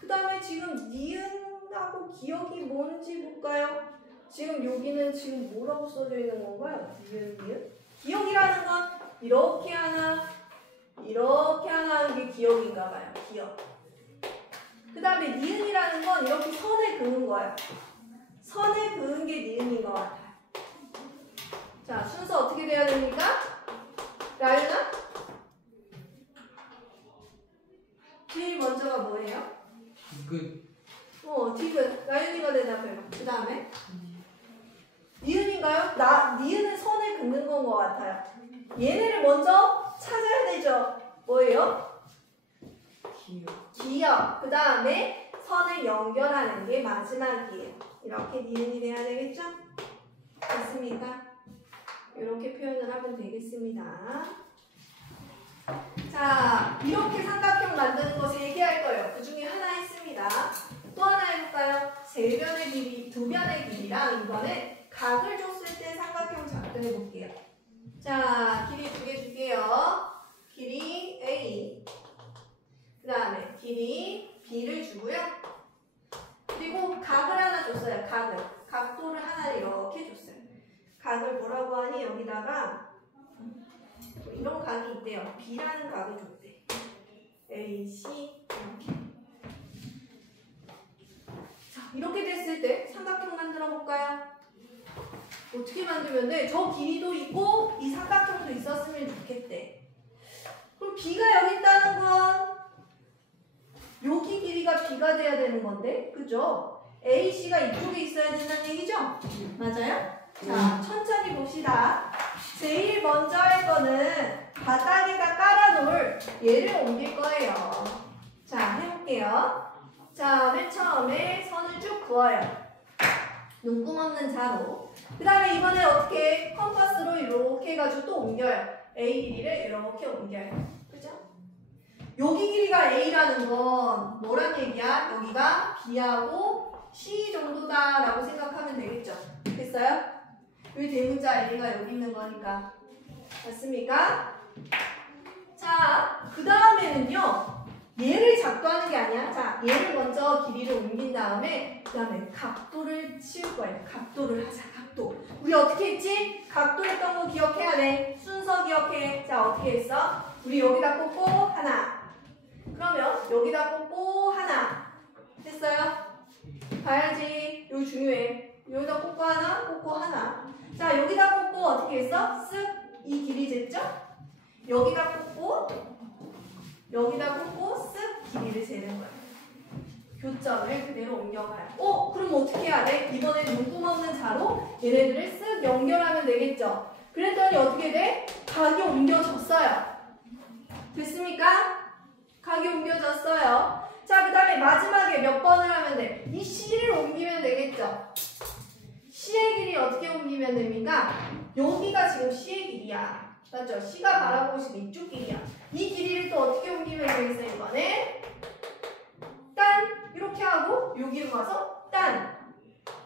그 다음에 지금 니은하고 기억이 뭔지 볼까요? 지금 여기는 지금 뭐라고 써져 있는 건가요? 니은, 니은? 기억이라는 건 이렇게 하나 하는 게 기억인가 봐요. 기억. 그 다음에 니은이라는 건 이렇게 선에 그은 거예요. 선에 그은 게 니은인 것 같아요. 자, 순서 어떻게 돼야 됩니까? 라윤아? 제일 먼저가 뭐예요? 디귿. 디귿. 라윤이가 대답해요. 그 다음에 니은인가요? 니은은 선에 긋는 건 것 같아요. 얘네를 먼저 찾아야 되죠. 뭐예요? 기억. 그 다음에 선을 연결하는 게 마지막이에요. 이렇게 니은이 돼야 되겠죠? 됐습니까? 이렇게 표현을 하면 되겠습니다. 자, 이렇게 삼각형 만드는 거 3개 할 거예요. 그 중에 하나 했습니다. 또 하나 해볼까요? 3변의 길이, 2변의 길이랑 이번에 각을 줬을 때 삼각형 작도 해볼게요. 자, 길이 2개 줄게요. 길이 A, 그 다음에 길이 B를 주고요. 그리고 각을 하나 줬어요. 각도를 하나 이렇게 줬어요. 각을 뭐라고 하니? 여기다가 이런 각이 있대요. B라는 각을 줬대. A, C 이렇게. 자, 이렇게 됐을 때 삼각형 만들어 볼까요? 어떻게 만들면 돼? 저 길이도 있고 이 삼각형도 있었으면 좋겠대. 그럼 B가 여기 있다는 건 여기 길이가 B가 돼야 되는 건데, 그죠? A, C가 이쪽에 있어야 된다는 얘기죠? 맞아요? 자, 천천히 봅시다. 제일 먼저 할 거는 바닥에다 깔아놓을 얘를 옮길 거예요. 자, 해볼게요. 자, 맨 처음에 선을 쭉 그어요. 눈금 없는 자로. 그 다음에 이번에 어떻게 컴파스로 이렇게 해가지고 또 옮겨요. A 길이를 이렇게 옮겨요. 그죠? 여기 길이가 A라는 건 뭐란 얘기야? 여기가 B하고 C 정도다라고 생각하면 되겠죠? 됐어요? 여기 대문자 A가 여기 있는 거니까. 맞습니까? 자, 그 다음에는요. 얘를 작도하는 게 아니야. 자, 얘를 먼저 길이를 옮긴 다음에 그 다음에 각도를 치울 거예요. 각도를 하자. 각도. 우리 어떻게 했지? 각도 했던 거 기억해야 돼. 순서 기억해. 자, 어떻게 했어? 우리 여기다 꽂고 하나. 그러면 여기다 꽂고 하나. 됐어요? 봐야지. 이거 중요해. 여기다 꽂고 하나, 꽂고 하나. 자, 여기다 꽂고 어떻게 했어? 쓱 이 길이 됐죠? 여기다 꽂고 여기다 꽂고 쓱 길이를 재는 거예요. 교점을 그대로 옮겨가요. 그럼 어떻게 해야 돼? 이번에 눈금 없는 자로 얘네들을 쓱 연결하면 되겠죠? 그랬더니 어떻게 돼? 각이 옮겨졌어요. 됐습니까? 각이 옮겨졌어요. 자, 그 다음에 마지막에 몇 번을 하면 돼? 이 C를 옮기면 되겠죠? C의 길이 어떻게 옮기면 됩니까? 여기가 지금 C의 길이야. 맞죠? C가 바라보고 있는 이쪽 길이야. 이 길이를 또 어떻게 옮기면 되겠어요? 이번에 딴 이렇게 하고 여기로 가서 딴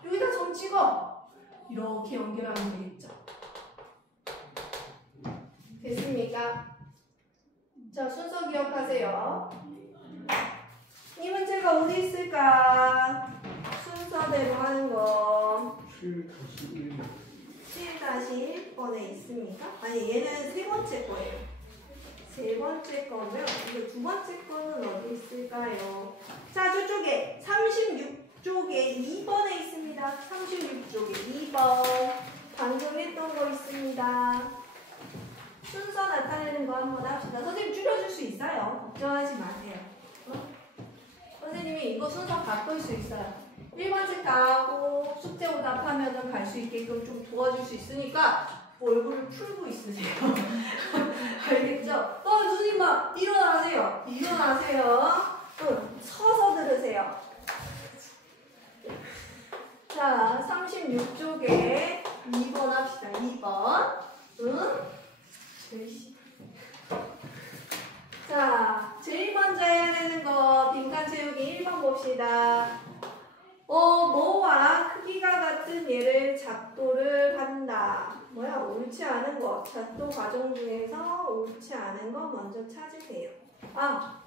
여기다 점 찍어. 이렇게 연결하면 되겠죠? 됐습니까? 자, 순서 기억하세요. 이 문제가 어디 있을까? 순서대로 하는 거 7-1번에 있습니까? 아니, 얘는 세 번째 거예요. 세 번째 거면 이거 두 번째 거는 어디 있을까요? 자, 저쪽에 36쪽에 2번에 있습니다. 36쪽에 2번 방금 했던 거 있습니다. 순서 나타내는 거 한번 합시다. 선생님 줄여줄 수 있어요. 걱정하지 마세요. 선생님이 이거 순서 바꿀 수 있어요. 1번씩 다 하고 숙제 오답하면 갈 수 있게끔 좀 도와줄 수 있으니까 얼굴을 풀고 있으세요. 알겠죠? 선생님 막 일어나세요. 일어나세요. 서서 들으세요. 자, 36쪽에 2번 합시다. 2번. 응? 자, 제일 먼저 해야 되는 거 빈칸 채우기 1번 봅시다. 뭐와 크기가 같은 얘를 작도를 한다. 뭐야? 옳지 않은 거. 작도 과정 중에서 옳지 않은 거 먼저 찾으세요. 아,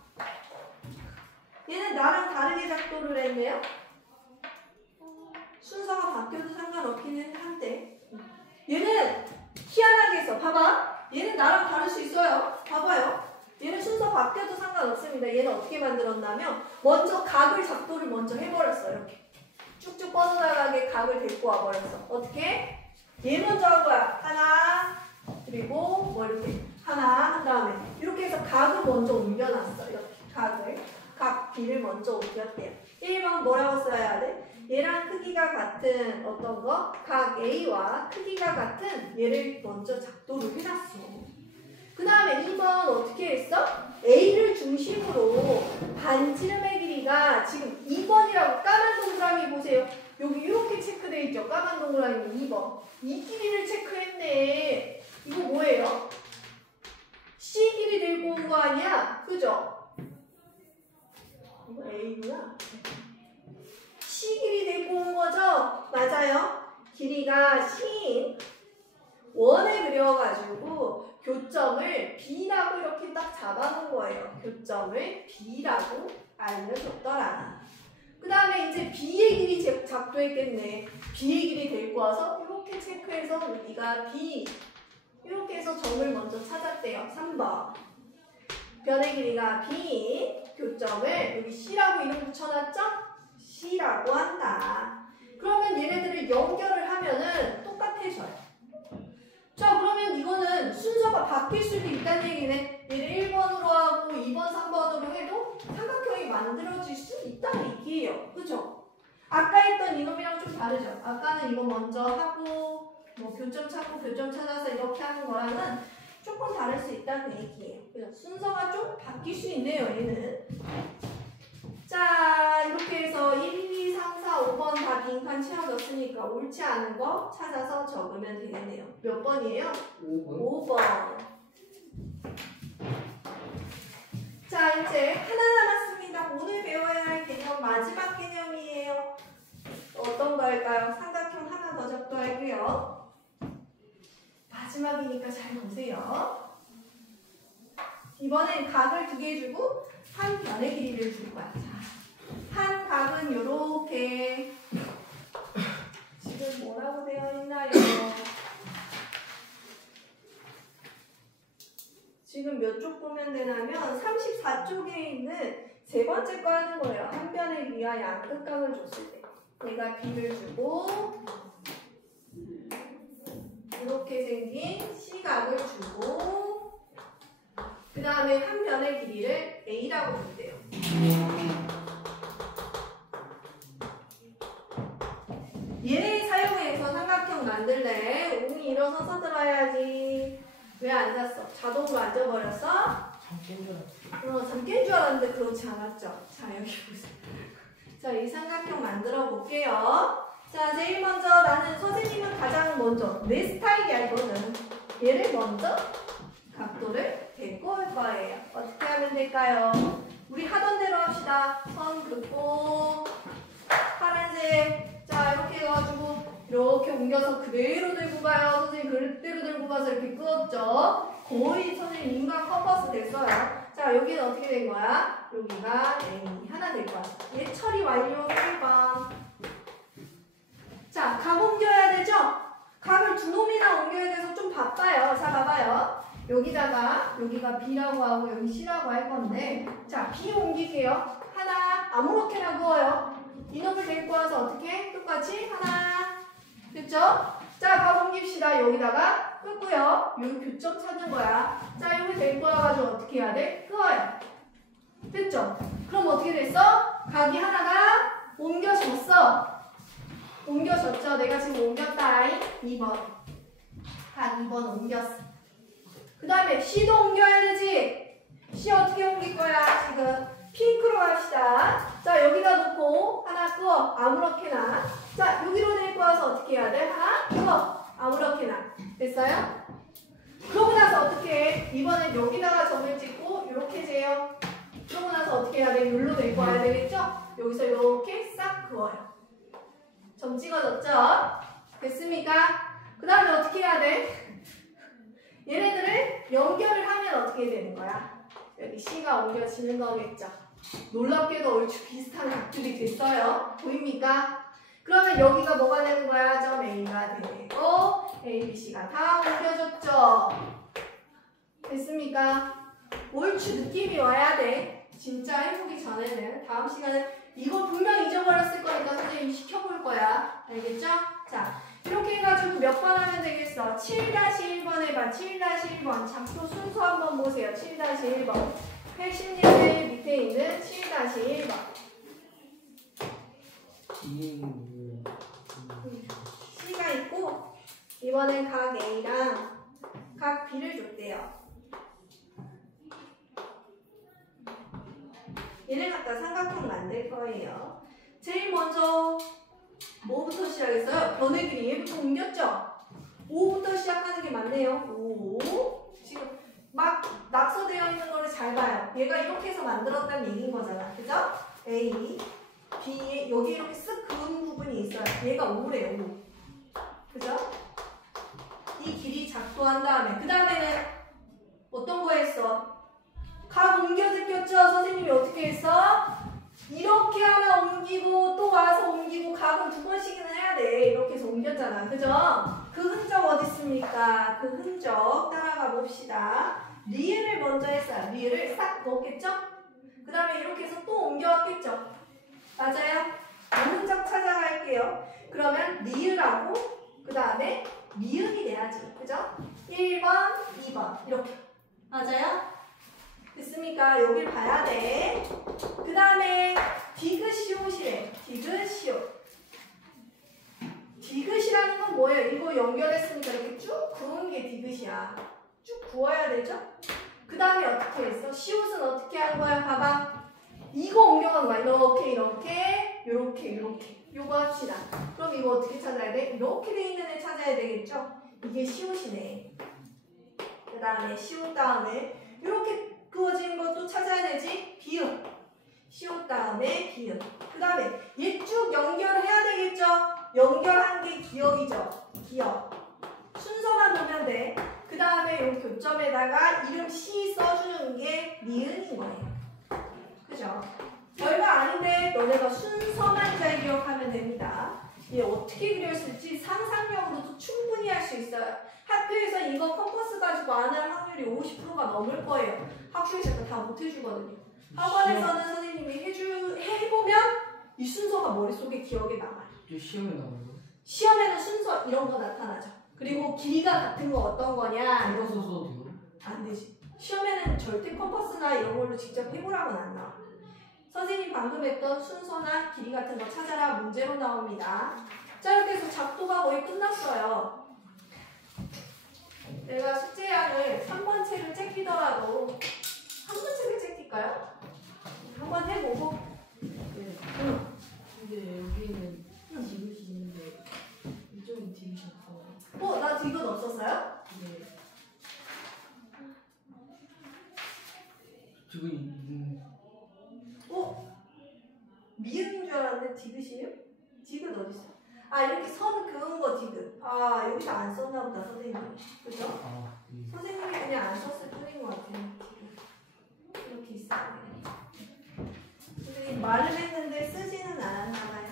얘는 나랑 다르게 작도를 했네요. 순서가 바뀌어도 상관없기는 한데 얘는 희한하게 했어. 봐봐. 얘는 나랑 다를 수 있어요. 봐봐요. 얘는 순서 바뀌어도 상관없습니다. 얘는 어떻게 만들었냐면 먼저 각을 작도를 먼저 해버렸어. 이렇게 쭉쭉 뻗어나가게 각을 데리고 와버렸어. 어떻게? 얘 먼저 한 거야. 하나 그리고 뭐 이렇게 하나 한 다음에 이렇게 해서 각을 먼저 옮겨놨어. 이렇게 각 B를 먼저 옮겼대요. 1번 뭐라고 써야 돼? 얘랑 크기가 같은 어떤 거? 각 A와 크기가 같은 얘를 먼저 작도를 해놨어. 그 다음에 2번 어떻게 했어? A를 중심으로 반지름의 길이가 지금 2번이라고 까만 동그라미 보세요. 여기 이렇게 체크되어 있죠? 까만 동그라미 2번. 이 길이를 체크했네. 이거 뭐예요? C 길이 들고 온 거 아니야? 그죠? 이거 A구나. C 길이 들고 온 거죠? 맞아요. 길이가 C인 원을 그려가지고 교점을 B라고 이렇게 딱 잡아놓은 거예요. 교점을 B라고 알려줬더라. 그 다음에 이제 B의 길이 작도했겠네. B의 길이 데리고 와서 이렇게 체크해서 여기가 B 이렇게 해서 점을 먼저 찾았대요. 3번. 변의 길이가 B, 교점을 여기 C라고 이름 붙여놨죠? C라고 한다. 그러면 얘네들을 연결을 하면은 똑같아져요. 자, 그러면 이거는 순서가 바뀔 수도 있다는 얘기네. 얘를 1번으로 하고 2번, 3번으로 해도 삼각형이 만들어질 수 있다는 얘기예요. 그죠? 아까 했던 이놈이랑 좀 다르죠? 아까는 이거 먼저 하고 뭐 교점 찾고 교점 찾아서 이렇게 하는 거랑은 조금 다를 수 있다는 얘기예요. 그래서 순서가 좀 바뀔 수 있네요, 얘는. 자, 이렇게 해서 1, 2, 3, 4, 5번 다 빈칸 채워졌으니까 옳지 않은 거 찾아서 적으면 되겠네요. 몇 번이에요? 5번. 자, 이제 하나 남았습니다. 오늘 배워야 할 개념 마지막 개념이에요. 어떤 거 할까요? 삼각형 하나 더 작도할게요. 마지막이니까 잘 보세요. 이번엔 각을 2개 주고 한 변의 길이를 줄 거야. 자, 한 각은 요렇게 지금 뭐라고 되어 있나요? 지금 몇 쪽 보면 되냐면 34쪽에 있는 세 번째 거 하는 거예요. 한 변의 길이와 양끝각을 줬을 때 얘가 B를 주고 이렇게 생긴 C각을 주고 그 다음에 한 변의 길이를 A라고 줬대요. 얘를 사용해서 삼각형 만들래. 웅이 일어서서 들어야지. 왜 안 샀어? 자동으로 앉아버렸어? 잠깐 줄 알았어. 잠깐 줄 알았는데 그렇지 않았죠? 자, 여기 보세요. 자, 이 삼각형 만들어 볼게요. 자, 제일 먼저 나는 선생님은 가장 먼저 내 스타일이야 이거는. 얘를 먼저 각도를 데리고 올 거예요. 어떻게 하면 될까요? 우리 하던 대로 합시다. 선 긋고 파란색. 자, 이렇게 해가지고 이렇게 옮겨서 그대로 들고 가요. 선생님 그대로 들고 가서 이렇게 끄었죠. 거의 선생님 인간 컴퍼스 됐어요. 자, 여기는 어떻게 된 거야? 여기가 A 하나 될 거야. 얘 처리 완료 1번. 자, 각 옮겨야 되죠? 각을 두 놈이나 옮겨야 돼서 좀 바빠요. 자, 봐봐요. 여기다가 여기가 B라고 하고 여기 C라고 할 건데, 자, B 옮길게요. 하나 아무렇게나 그어요. 이놈을 데리고 와서 어떻게? 똑같이 하나. 됐죠? 자, 각 옮깁시다. 여기다가 끄고요. 여기 교점 찾는 거야. 자, 여기 데리고 와가지고 어떻게 해야 돼? 끄어요. 됐죠? 그럼 어떻게 됐어? 각이 하나가 옮겨졌어. 옮겨졌죠? 내가 지금 옮겼다. 2번. 각 2번 옮겼어. 그 다음에 C도 옮겨야 되지? C 어떻게 옮길 거야? 지금 핑크로 합시다. 자, 여기다 놓고 하나 끄어. 아무렇게나. 자, 여기로 데리고 와서 어떻게 해야 돼? 하나 끄어. 아무렇게나. 됐어요? 그러고 나서 어떻게 해? 이번엔 여기다가 점을 찍고 이렇게 재요. 그러고 나서 어떻게 해야 돼? 여기로 데리고 와야 되겠죠? 여기서 이렇게 싹 그어요. 점 찍어졌죠? 됐습니까? 그 다음에 어떻게 해야 돼? 얘네들을 연결을 하면 어떻게 되는 거야? 여기 C가 옮겨지는 거겠죠? 놀랍게도 얼추 비슷한 각들이 됐어요. 보입니까? 그러면 여기가 뭐가 되는 거야? 점 A가 되고 A, B, C가 다 옮겨졌죠? 됐습니까? 얼추 느낌이 와야 돼. 진짜 해보기 전에는 다음 시간은 이거 분명 잊어버렸을 거니까 선생님이 시켜볼 거야. 알겠죠? 자, 이렇게 해가지고 몇 번 하면 되겠어? 7-1번 해봐. 7-1번. 작도 순서 한번 보세요. 7-1번. 80년대 밑에 있는 7-1번. C가 있고 이번엔 각 A랑 각 B를 줬대요. 얘네 갖다 삼각형 만들 거예요. 제일 먼저 뭐부터 시작했어요? 변의 길이 얘부터 옮겼죠? 5부터 시작하는 게 맞네요. 5. 지금 막 낙서되어 있는 거를 잘 봐요. 얘가 이렇게 해서 만들었다는 얘기인 거잖아. 그죠? A, B에 여기 이렇게 쓱 그은 부분이 있어요. 얘가 5래요. 5. 그죠? 이 길이 작도한 다음에 그 다음에는 어떤 거 했어? 각 옮겨 제꼈죠? 선생님이 어떻게 했어? 이렇게 하나 옮기고 또 와서 옮기고 각은 두 번씩은 해야 돼. 이렇게 해서 옮겼잖아. 그죠? 그 흔적 어디 있습니까? 그 흔적 따라가 봅시다. 리을을 먼저 했어요. 리을을 싹 그었겠죠? 그 다음에 이렇게 해서 또 옮겨왔겠죠? 맞아요? 그 흔적 찾아갈게요. 그러면 리을하고 그 다음에 미음이 돼야지. 그죠? 1번, 2번 이렇게. 맞아요? 됐습니까? 여길 봐야 돼. 그 다음에 디귿시옷이래. 디귿시옷. 디귿이라는 건 뭐예요? 이거 연결했으니까 이렇게 쭉 그은 게 디귿이야. 쭉 구워야 되죠? 그 다음에 어떻게 했어? 시옷은 어떻게 하는 거야? 봐봐. 이거 옮겨간 거야. 이렇게 이렇게 요렇게 이렇게. 요거 합시다. 그럼 이거 어떻게 찾아야 돼? 이렇게 돼 있는 애 찾아야 되겠죠? 이게 시옷이네. 그 다음에 시옷 다음에 이렇게 그어진 것도 찾아야 되지? 비읍. 시옷 다음에 비읍. 그 다음에 얘 쭉 연결해야 되겠죠? 연결한 게 기억이죠? 기억. 순서만 보면 돼. 그 다음에 요 교점에다가 이름 시 써주는 게 니은인 거예요. 그죠? 별거 아닌데 너네가 순서만 잘 기억하면 됩니다. 얘 어떻게 그렸을지 상상력으로도 충분히 할 수 있어요. 학교에서 이거 컴퍼스 가지고 아는 확률이 50%가 넘을 거예요. 학교에서 다 못 해주거든요. 학원에서는 선생님이 해보면 이 순서가 머릿속에 기억에 남아요. 시험에 나오는 거? 시험에는 순서 이런 거 나타나죠. 그리고 길이가 같은 거 어떤 거냐 이런 거. 써도 돼요? 안 되지. 시험에는 절대 컴퍼스나 이런 걸로 직접 해보라고는 안 나와. 선생님 방금 했던 순서나 길이 같은 거 찾아라 문제로 나옵니다. 자, 이렇게 해서 작도가 거의 끝났어요. 내가 숙제량을 3번 책을 째끼더라도 한 번 책을 째낄까요? 한번 해보고. 네. 근데 여기는 디귿이 있는데 이쪽은 디귿이 없어요. 나 디귿 없었어요? 네. 지금 미음인 줄 알았는데 디귿이에요? 디귿 어딨어? 이렇게 선 그은 거 디귿. 여기서 안 썼나 보다 선생님이. 그죠? 선생님이 그냥 안 썼을 뿐인 것 같아요. 디귿. 이렇게 있어야 돼요. 선생님 말을 했는데 쓰지는 않았나 봐요.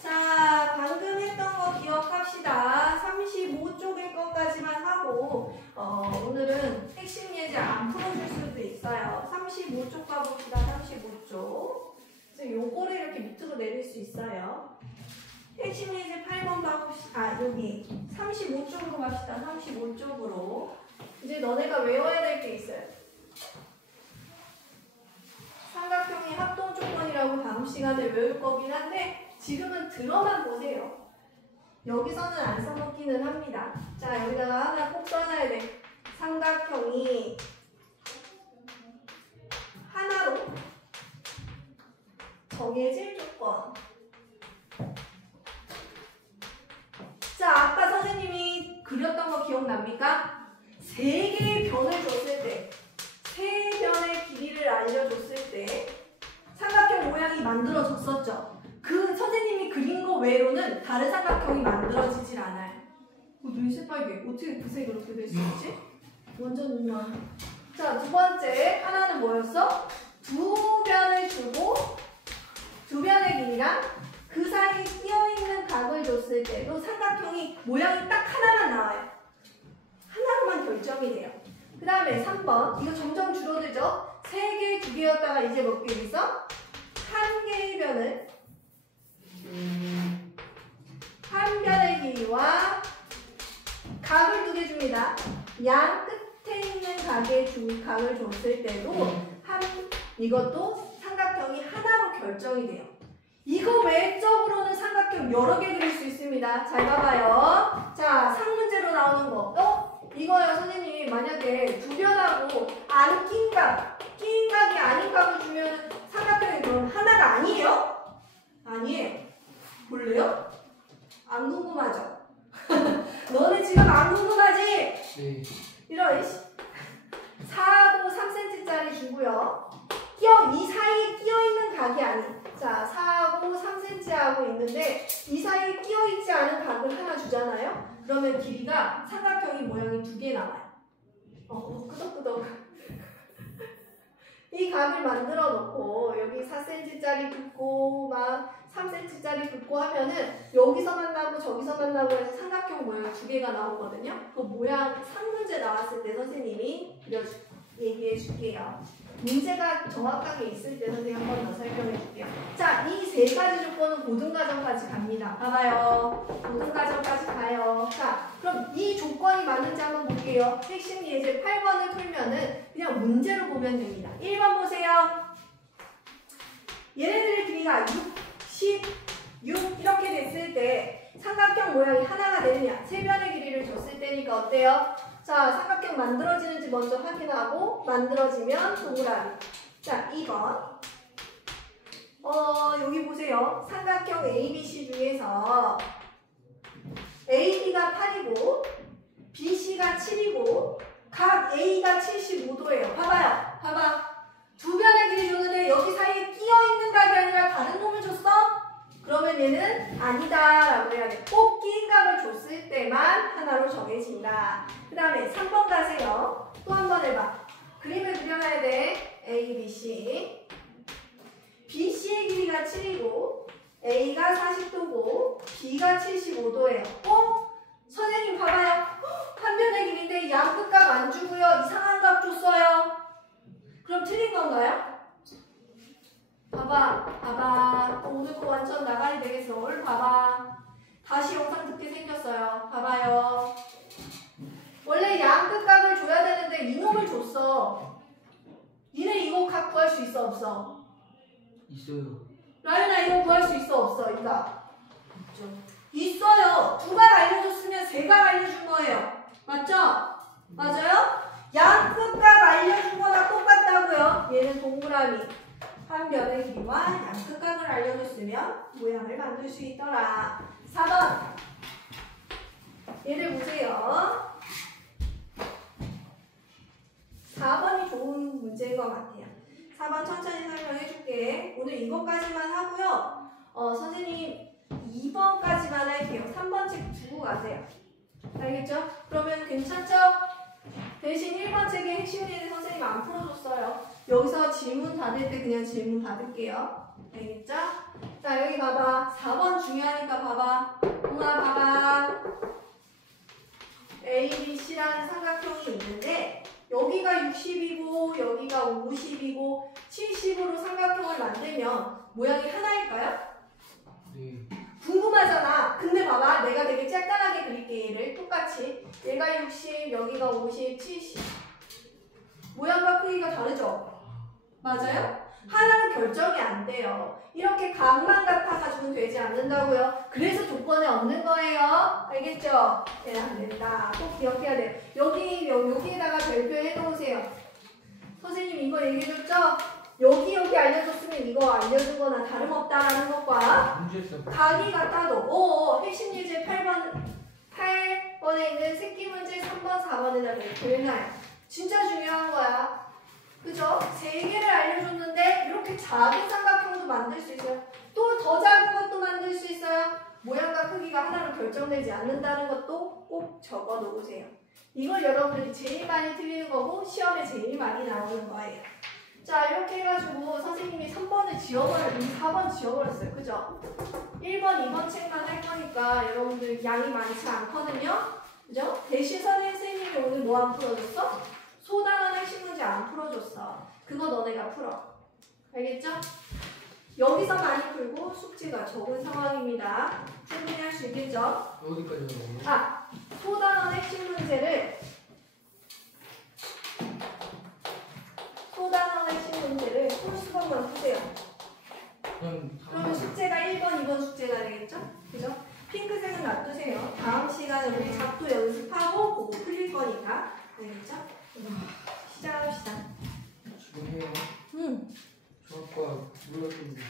자, 방금 했던 거 기억합시다. 35쪽의 것까지만 하고 오늘은 핵심 예제 안 풀어줄 수도 있어요. 35쪽 가봅시다. 35쪽. 요거를 이렇게 밑으로 내릴 수 있어요. 핵심 예제 8번 봐봅시다. 여기 35쪽으로 갑시다. 35쪽으로. 이제 너네가 외워야 될 게 있어요. 삼각형의 합동 조건이라고 다음 시간에 외울 거긴 한데 지금은 들어만 보세요. 여기서는 안 써먹기는 합니다. 자, 여기다가 하나 꼭 써놔야 돼. 삼각형이 하나로 정해질 조건. 자, 아까 선생님이 그렸던 거 기억납니까? 3개의 변을 줬을 때, 3변의 길이를 알려줬을 때 삼각형 모양이 만들어졌었죠. 그 선생님이 그린 거 외로는 다른 삼각형이 만들어지질 않아요. 눈이 새빨개. 어떻게 그새 그렇게 될 수 있지? 완전 누나. 자, 두 번째 하나는 뭐였어? 2변을 주고 2변의 길이랑 그 사이에 끼어있는 각을 줬을 때도 삼각형이 모양이 딱 하나만 나와요. 하나로만 결정이 돼요. 그 다음에 3번. 이거 점점 줄어들죠? 3개, 2개였다가 이제 몇 개 있어? 1개의 변을, 1변의 길이와 각을 2개 줍니다. 양 끝에 있는 각을 줬을 때도 이것도 삼각형이 하나로 결정이 돼요. 이거 외적으로는 삼각형 여러 개 그릴 수 있습니다. 잘 봐봐요. 자, 상문제로 나오는 거. 이거요, 선생님이 만약에 2변하고 안 낀 각, 끼인 각이 아닌 각을 주면 삼각형이 그럼 하나가 아니에요? 아니에요. 볼래요? 안 궁금하죠? 너네 지금 안 궁금하지? 네. 이런 4하고 3cm짜리 주고요. 이 사이에 끼어있는 각이 아닌, 자, 4하고 3cm하고 있는데 이 사이에 끼어있지 않은 각을 하나 주잖아요. 그러면 길이가 삼각형이 모양이 2개 나와요. 끄덕끄덕. 이 각을 만들어 놓고 여기 4cm짜리 긋고 막 3cm짜리 긋고 하면은 여기서 만나고 저기서 만나고 해서 삼각형 모양 2개가 나오거든요. 그 모양 상문제 나왔을 때 선생님이 얘기해 줄게요. 문제가 정확하게 있을 때 선생님 한 번 더 설명해 줄게요. 자, 이 3가지 조건은 고등과정까지 갑니다. 봐봐요. 고등과정까지 가요. 자, 그럼 이 조건이 맞는지 한번 볼게요. 핵심 예제 8번을 풀면은 그냥 문제로 보면 됩니다. 1번 보세요. 얘네들의 길이가 6, 10, 6 이렇게 됐을 때 삼각형 모양이 하나가 되느냐? 3변의 길이를 줬을 때니까 어때요? 자, 삼각형 만들어지는지 먼저 확인하고 만들어지면 동그라미. 자, 2번. 여기 보세요. 삼각형 ABC 중에서 AB가 8이고 BC가 7이고 각 A가 75도예요. 봐봐요. 봐봐. 2변의 길이 줬는데 여기 사이에 끼어있는 각이 아니라 다른 놈을 줬어? 그러면 얘는 아니다 라고 해야 돼. 꼭 끼인 각을 줬을 때만 하나로 정해진다. 그 다음에 3번 가세요. 또 한 번 해봐. 그림을 그려놔야 돼. A, B, C. BC의 길이가 7이고 A가 40도고 B가 75도예요. 선생님 봐봐요. 한 변의 길이인데 양끝각 안 주고요. 이상한 각 줬어요. 그럼 틀린 건가요? 봐봐. 오늘 거 완전 나가리 되겠어. 오늘 봐봐. 다시 영상 듣게 생겼어요. 봐봐요. 원래 양끝각을 줘야 되는데 이놈을 줬어. 니네 이거 각 구할 수 있어 없어? 있어요. 라윤아 이거 구할 수 있어 없어? 이거 있죠. 있어요. 2각 알려줬으면 3각 알려준 거예요. 맞죠? 맞아요? 양 끝각 알려준 거랑 똑같다고요. 얘는 동그라미 한 변의 길이와 양 끝각을 알려줬으면 모양을 만들 수 있더라. 4번 얘를 보세요. 4번이 좋은 문제인 것 같아요. 4번 천천히 설명해 줄게. 오늘 이것까지만 하고요. 선생님 2번까지만 할게요. 3번 책 두고 가세요. 알겠죠? 그러면 괜찮죠? 대신 1번 책의 핵심 얘는 선생님 안 풀어줬어요. 여기서 질문 받을 때 그냥 질문 받을게요. 알겠죠? 자, 여기 봐봐. 4번 중요하니까 봐봐. 동아 봐봐. A, B, C라는 삼각형이 있는데 여기가 60이고 여기가 50이고 70으로 삼각형을 만들면 모양이 하나일까요? 네. 궁금하잖아. 근데 봐봐. 내가 되게 짤짤하게 그릴게. 얘를 똑같이. 얘가 60, 여기가 50, 70. 모양과 크기가 다르죠? 맞아요? 하나는 결정이 안 돼요. 이렇게 각만 같아가지고는 되지 않는다고요. 그래서 조건에 없는 거예요. 알겠죠? 얘는 안 된다. 꼭 기억해야 돼요. 여기에다가 별표해 놓으세요. 선생님 이거 얘기해줬죠? 여기 알려줬으면 이거 알려준 거나 다름없다라는 것과 문제였어. 각이 같아도 핵심 예제 8번에 있는 새끼 문제 3번, 4번에다 별표해놔요. 진짜 중요한 거야. 그죠? 3개를 알려줬는데 이렇게 작은 삼각형도 만들 수 있어요. 또 더 작은 것도 만들 수 있어요. 모양과 크기가 하나로 결정되지 않는다는 것도 꼭 적어 놓으세요. 이걸 여러분들이 제일 많이 틀리는 거고 시험에 제일 많이 나오는 거예요. 자, 이렇게 해가지고 선생님이 3번을 4번 지워버렸어요. 그죠? 1번, 2번 책만 할 거니까 여러분들 양이 많지 않거든요. 그죠? 대신 선생님이 오늘 뭐 안 풀어줬어? 소단원 핵심 문제 안 풀어줬어. 그거 너네가 풀어. 알겠죠? 여기서 많이 풀고 숙제가 적은 상황입니다. 충분히 할 수 있겠죠? 어디까지 하라고요? 소단원 핵심 문제를 풀수박만 푸세요. 그러면 숙제가 1번, 2번 숙제가 되겠죠? 그죠? 핑크색은 놔두세요. 다음 시간에 우리 작도 연습하고 그거 풀릴 거니까. 알겠죠? 시작합시다. 지금 해요. 응. 저 아까 몰랐던데.